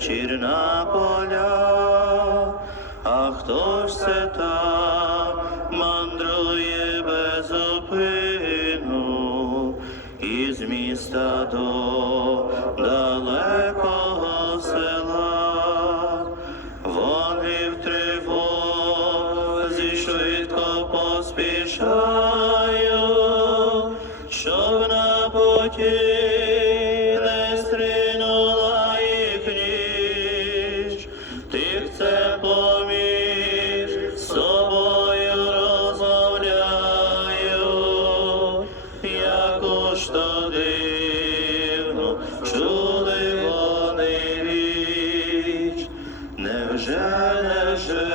вечір поля, а хто ж це там мандрує без опину із міста до далека? Невже, невже?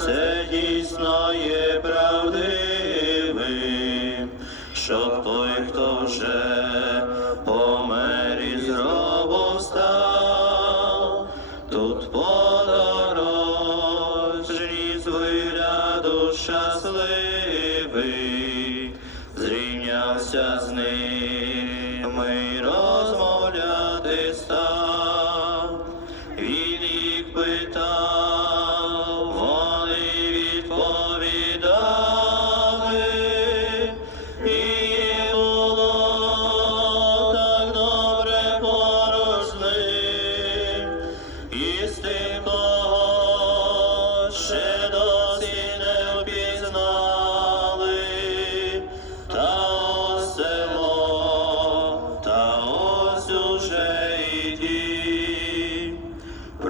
Це дійсно є правдивим, щоб той, хто вже помер із гробу став, тут по дорожній з вигляду щасливий, зрівнявся з ними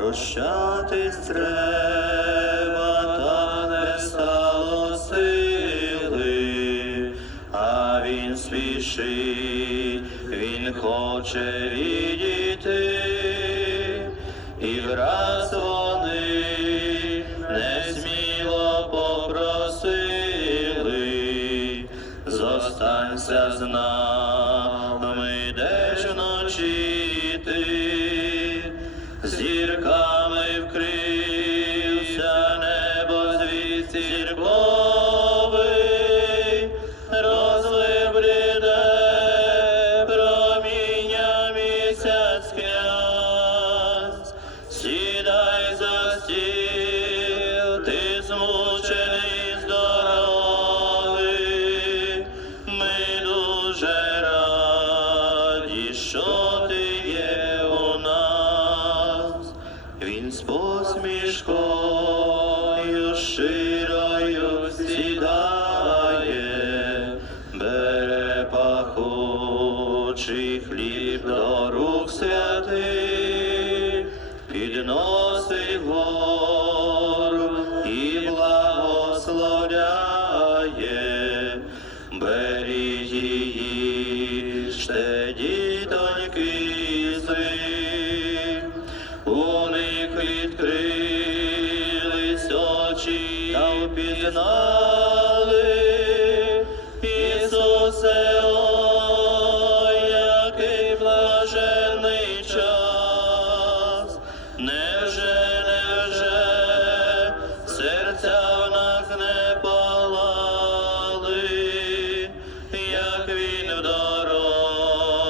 Прощатись треба, та не стало сили, а він спішить, він хоче відійти, і враз місяць князь, сідай за ти змучений з дороги, ми дуже раді, що ти є у нас. Він з посмішкою хліб до рук святих, підносить і благословляє, беріть ще дітоньки зли. У них відкрились очі та впізнали в нас не палали, як він дорозі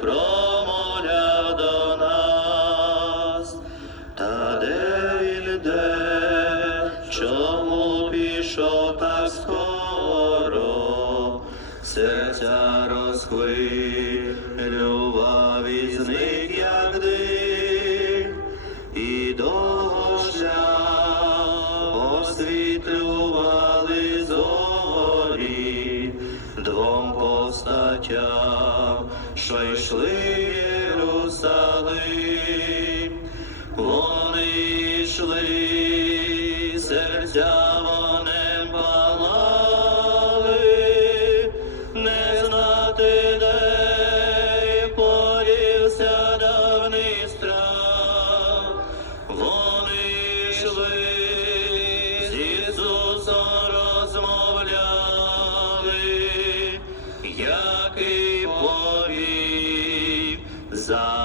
промовляв до нас, та де він чому пішов так скоро, серця розхвилював прийшли в Єрусалим, вони йшли, серця вони палали, не знати, де порівся давний страх, вони йшли, з Ісусом розмовляли. Який Бог. uh